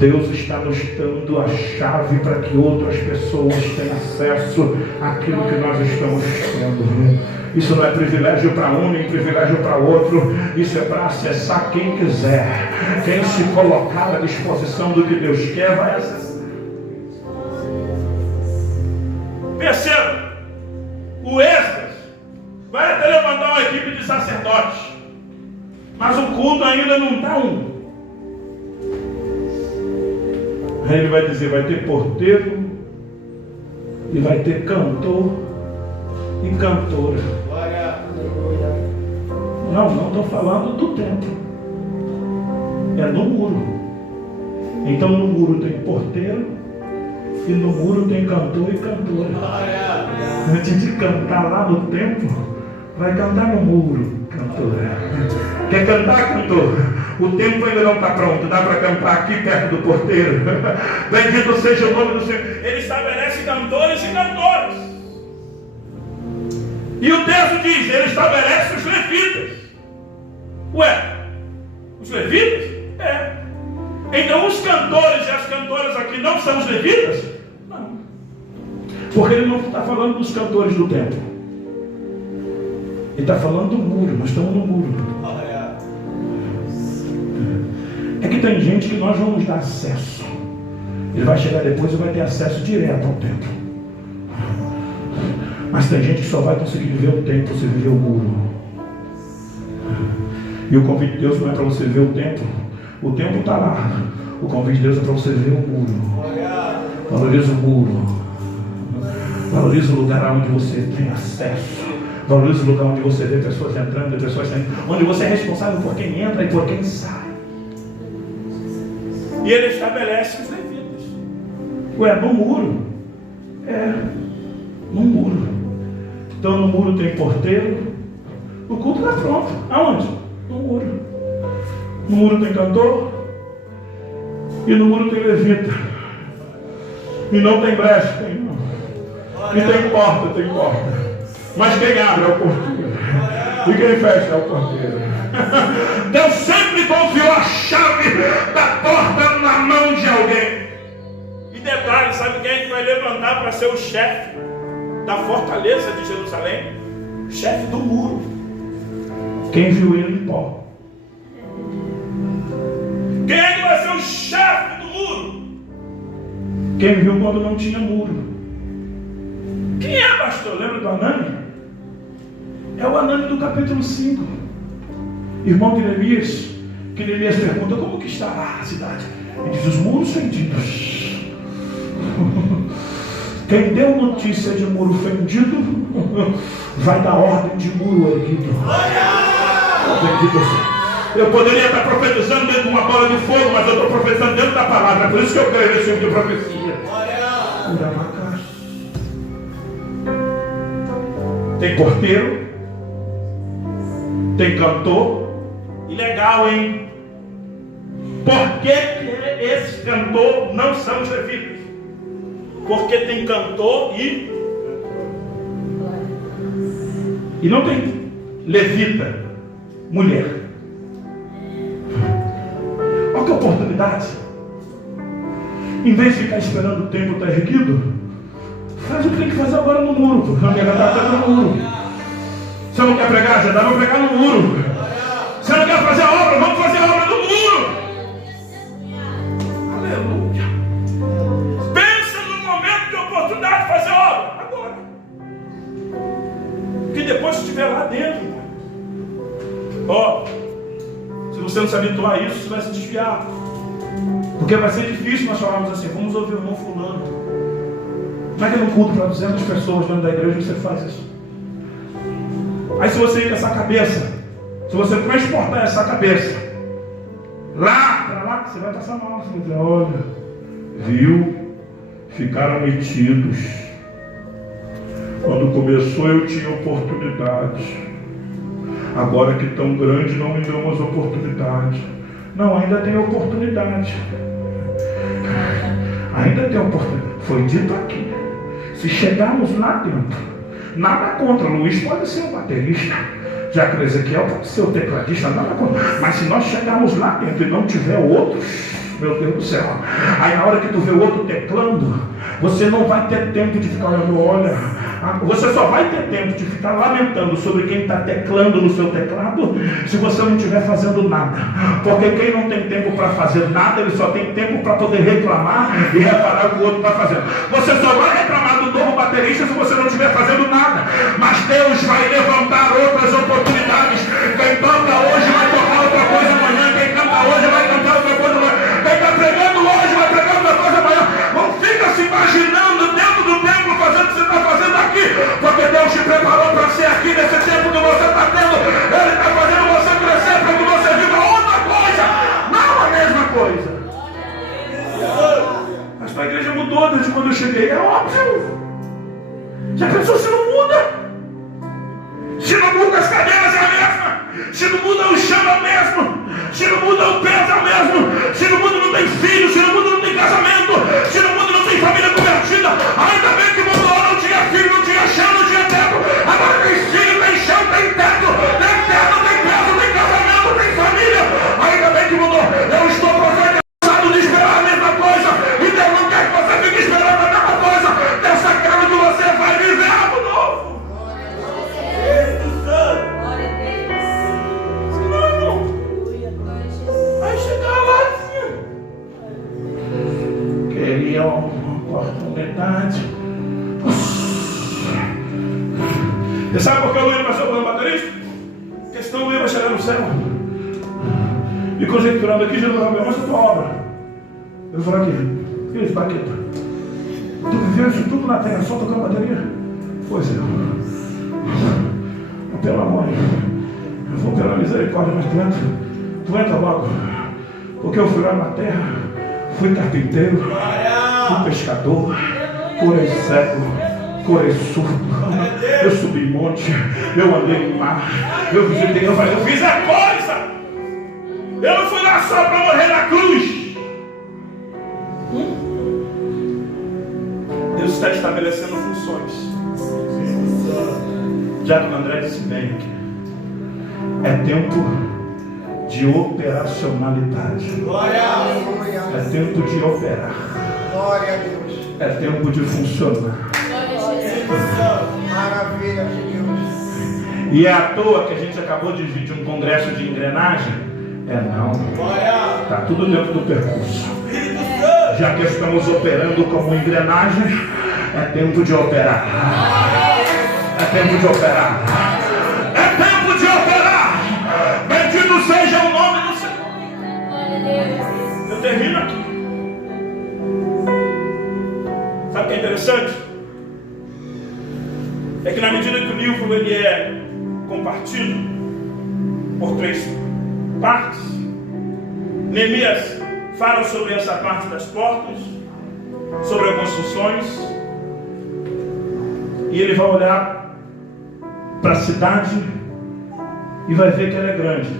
Deus está nos dando a chave para que outras pessoas tenham acesso àquilo que nós estamos tendo. Isso não é privilégio para um, nem privilégio para outro. Isso é para acessar quem quiser. Quem se colocar à disposição do que Deus quer, vai acessar. Perceba, o Esdras vai até levantar uma equipe de sacerdotes, mas o culto ainda não está um. Aí ele vai dizer, vai ter porteiro, e vai ter cantor e cantora. Não estou falando do templo. É no muro. Então no muro tem porteiro e no muro tem cantor e cantora. Antes de cantar lá no templo, vai cantar no muro, cantora. Quer cantar, cantor? O templo ainda não está pronto. Dá para cantar aqui perto do porteiro. Bendito seja o nome do Senhor. Ele estabelece cantores e cantoras. E o texto diz, ele estabelece os levitas. Ué, os levitas? É. Então os cantores e as cantoras aqui não são os levitas? Não. Porque ele não está falando dos cantores do templo. Ele está falando do muro. Nós estamos no muro. É que tem gente que nós vamos dar acesso. Ele vai chegar depois e vai ter acesso direto ao templo. Mas tem gente que só vai conseguir viver o templo se viver o muro. E o convite de Deus não é para você ver o templo. O templo está lá. O convite de Deus é para você ver o muro. Valorize o muro. Valorize o lugar onde você tem acesso. Valorize o lugar onde você vê pessoas entrando e pessoas saindo. Onde você é responsável por quem entra e por quem sai. E ele estabelece os levitas. Ué, no muro? É, no muro. Então no muro tem porteiro. O culto está pronto. Aonde? No muro. No muro tem cantor. E no muro tem levita. E não tem brecha, tem não. E tem porta. Mas quem abre é o porteiro. E quem fecha é o porteiro. Deus sempre confiou a chave da porta na mão de alguém. E detalhe, sabe quem vai levantar para ser o chefe da fortaleza de Jerusalém? O chefe do muro. Quem viu ele em pó? Quem é que vai ser o chefe do muro? Quem viu quando não tinha muro? Quem é, pastor? Lembra do Anani? É o Anani do capítulo 5. Irmão de Neemias, que Neemias pergunta, como que está a cidade? Ele diz, os muros fendidos. Quem deu notícia de muro fendido, vai dar ordem de muro erguido. Eu poderia estar profetizando dentro de uma bola de fogo, mas eu estou profetizando dentro da palavra. É por isso que eu creio nesse tipo de profecia. Tem porteiro, tem cantor. E legal, hein? Por que esses cantores não são levitas? Porque tem cantor e não tem levita, mulher. Olha que oportunidade. Em vez de ficar esperando o tempo estar erguido, faz o que tem que fazer agora no muro. Não quer cantar no muro. Você não quer pregar? Já dá para pregar no muro. Você não quer fazer a obra? Vamos fazer a obra no muro. Aleluia. Pensa no momento de oportunidade de fazer a obra. Agora. Porque depois que estiver lá dentro, se você não se habituar a isso, você vai se desviar. Porque vai ser difícil nós falarmos assim, vamos ouvir o irmão fulano. Como é que no culto para 200 pessoas dentro da igreja você faz isso? Aí se você ir com essa cabeça, se você transportar essa cabeça lá para lá, você vai passar mal. Você vai dizer, olha, viu? Ficaram metidos. Quando começou eu tinha oportunidade. Agora que tão grande não me dão mais oportunidade. Não, ainda tem oportunidade. Ainda tem oportunidade. Foi dito aqui. Se chegarmos lá dentro, nada contra. Luiz pode ser um baterista. Já que Ezequiel pode ser o tecladista, nada contra. Mas se nós chegarmos lá dentro e não tiver outros, meu Deus do céu. Aí na hora que tu vê o outro teclando, você não vai ter tempo de ficar olhando, olha. Você só vai ter tempo de ficar lamentando sobre quem está teclando no seu teclado se você não estiver fazendo nada. Porque quem não tem tempo para fazer nada, ele só tem tempo para poder reclamar e reparar o que o outro está fazendo. Você só vai reclamar do novo baterista se você não estiver fazendo nada. Mas Deus vai levantar outras oportunidades. Quem toca hoje vai tocar outra coisa amanhã. Quem canta hoje vai cantar outra coisa amanhã. Quem está pregando hoje vai pregar outra coisa amanhã. Não fica se imaginando dentro do templo fazendo o que você está fazendo aqui. Porque Deus te preparou para ser aqui nesse tempo que você está tendo. Ele está fazendo você crescer para que você viva outra coisa, não a mesma coisa. Mas a igreja mudou desde quando eu cheguei. É óbvio. Já pensou se não muda? Se não muda as cadeiras é a mesma. Se não muda o chão é o mesmo. Se não muda o peso é o mesmo. Se não muda não tem filho. Se não muda não tem casamento. Se não muda não tem família convertida. Ainda bem que mudou. Não tinha filho, não tinha chão, não tinha teto. Agora tem filho, tem chão, tem teto. Tem teto, tem peso, tem casamento, tem família. Ainda bem que mudou. Eu estou cansado de esperar a mesma coisa. E Deus não quer que você fique esperando a mesma coisa. Deus está querendo que você vai viver algo novo. Queria uma oportunidade. Você sabe por que o Luiz passou por um baterista? Porque senão o Luiz vai chegar no céu. E conjecturando aqui, Jesus vai ver, mas a tua obra. Eu vou falar aqui, filho de baqueta. Tu viveu isso tudo na terra, só tocando bateria? Pois é. Pelo amor, eu vou pela misericórdia, mas tu entra logo. Porque eu fui lá na terra, fui carpinteiro, fui pescador, curei cego, curei surdo, eu subi monte, eu andei no mar, eu visitei, eu fiz a coisa. Eu não fui lá só para morrer na cruz. Deus está estabelecendo funções. Diácono André disse bem aqui. É tempo de operacionalidade. É tempo de operar. Glória a Deus. É tempo de funcionar. Maravilha de Deus. E é à toa que a gente acabou de vir de um congresso de engrenagem? É não. Está tudo dentro do percurso. Já que estamos operando como engrenagem, é tempo de operar. É tempo de operar. É tempo de operar. Bendito seja o nome do Senhor. Eu termino aqui. Sabe o que é interessante? é que na medida que o livro ele é compartido por 3 partes, Neemias fala sobre essa parte das portas, sobre as construções, e ele vai olhar para a cidade e vai ver que ela é grande.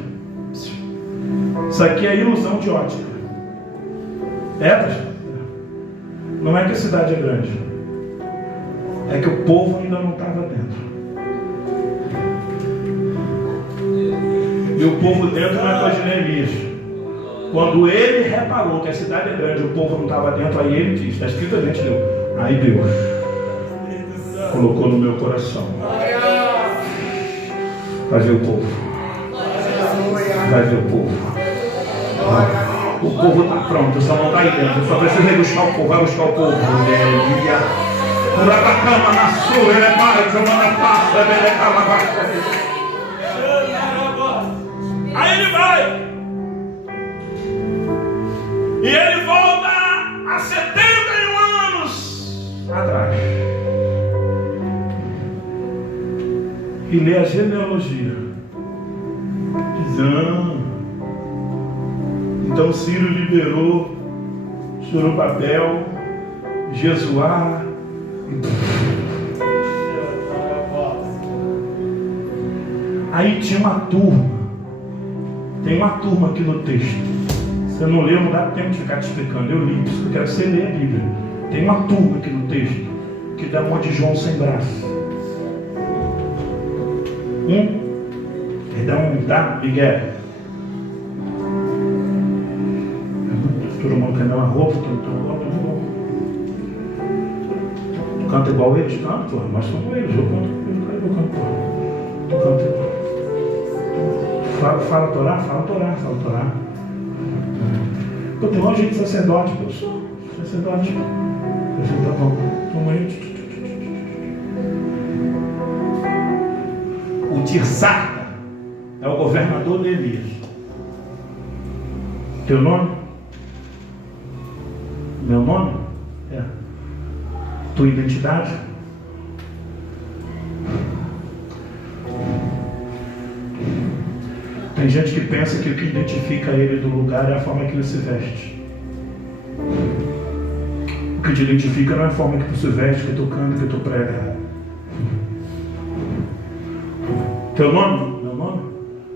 Isso aqui é ilusão de ótica. Não é que a cidade é grande, é que o povo ainda não estava dentro. E o povo dentro não é coisa de Neemias. Quando ele reparou que a cidade é grande, o povo não estava dentro, aí ele diz, está escrito, a gente leu. Aí Deus colocou no meu coração. Vai ver o povo. Vai ver o povo. O povo está pronto, só não está aí dentro. Só precisa ir buscar o povo. Vai buscar o povo. Aí ele vai. E ele volta a 71 anos atrás. E lê a genealogia. Diz, então Ciro liberou Zorobabel, Jesuá. Aí tinha uma turma. Tem uma turma aqui no texto. Você não leu, não dá tempo de ficar te explicando. Eu li, porque eu quero que você leia a Bíblia. Tem uma turma aqui no texto que dá um de João sem braço. Tá, Miguel? Todo mundo quer dar uma roupa, tu canta igual eles? Canto, mas são com eles, eu canto. Tu canta igual. Fala Torá. Eu tenho um jeito de sacerdote, eu sou sacerdote. Tá bom, toma aí. O Tirsata é o governador de Elias. Teu nome? Meu nome? É. Tua identidade? Tem gente que pensa que o que identifica ele do lugar é a forma que ele se veste. O que te identifica não é a forma que tu se veste, que tu canta, que tu prega. Teu nome? Meu nome?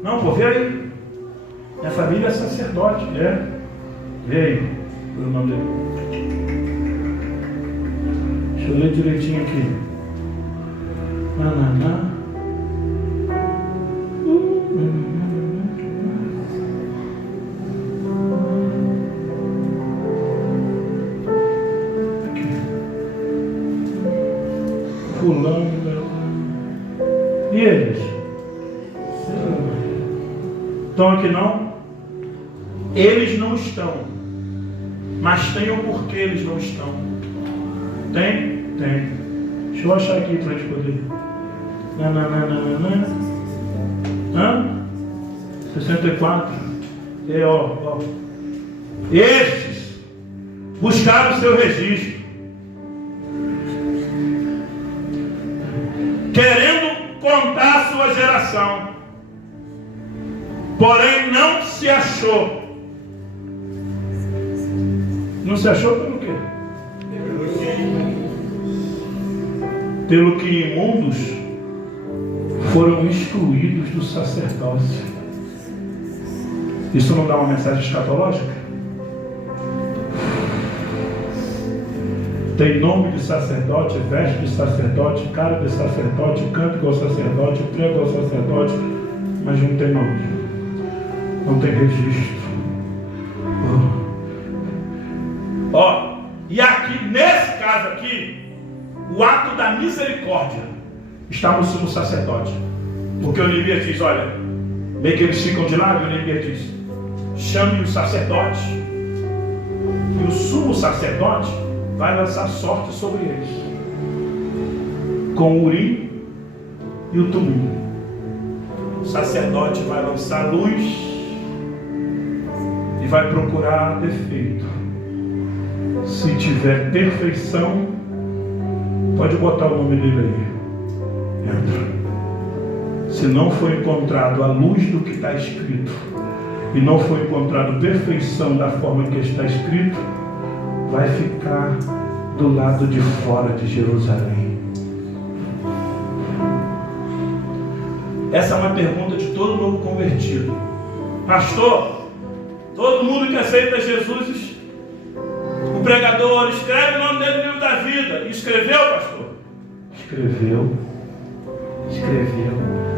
Não, pô, vê aí. Minha família é sacerdote, é? Vê aí o nome dele. Deixa eu ler direitinho aqui. Fulano. E eles? Estão aqui não? Eles não estão. Mas tem o porquê eles não estão. Tem? Tem. Deixa eu achar aqui para a gente poder. 64. Ó. Estes buscaram o seu registro, querendo contar a sua geração, porém não se achou. Não se achou pelo quê? Pelo que imundos foram excluídos do sacerdócio. Isso não dá uma mensagem escatológica? Tem nome de sacerdote, veste de sacerdote, cara de sacerdote, canta igual sacerdote, prega igual sacerdote, mas não tem nome, não tem registro. E aqui, nesse caso aqui, o ato da misericórdia está no sumo sacerdote. Porque o Neemias diz, olha, bem que eles ficam de lado, e o Neemias diz, chame o sacerdote, e o sumo sacerdote vai lançar sorte sobre eles, com o Urim e o Tumim. O sacerdote vai lançar luz e vai procurar defeito. Se tiver perfeição, pode botar o nome dele aí. Entra. Se não for encontrado a luz do que está escrito, e não for encontrado perfeição da forma que está escrito, vai ficar do lado de fora de Jerusalém. Essa é uma pergunta de todo novo convertido. Pastor, todo mundo que aceita Jesus, o pregador escreve o nome dele no livro da vida. Escreveu, pastor? Escreveu.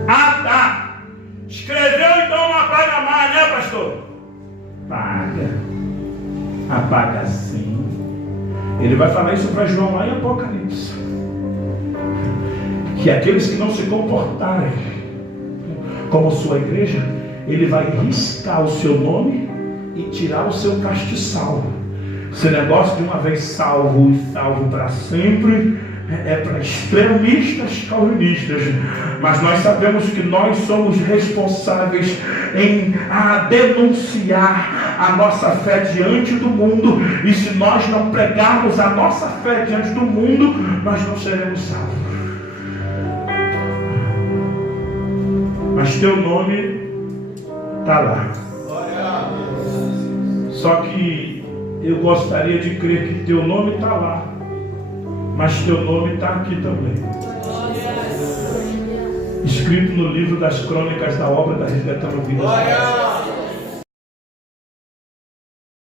Ah, tá. Escreveu, então não apaga mais, né, pastor? Paga. Apaga sim. Ele vai falar isso para João lá em Apocalipse. Que aqueles que não se comportarem como sua igreja, ele vai riscar o seu nome e tirar o seu castiçal. Esse negócio de uma vez salvo e salvo para sempre é para extremistas calvinistas, mas nós sabemos que nós somos responsáveis em denunciar a nossa fé diante do mundo, e se nós não pregarmos a nossa fé diante do mundo, nós não seremos salvos. Mas teu nome está lá. Só que eu gostaria de crer que teu nome está lá, mas teu nome está aqui também, escrito no livro das crônicas da obra da Resgatando Vidas.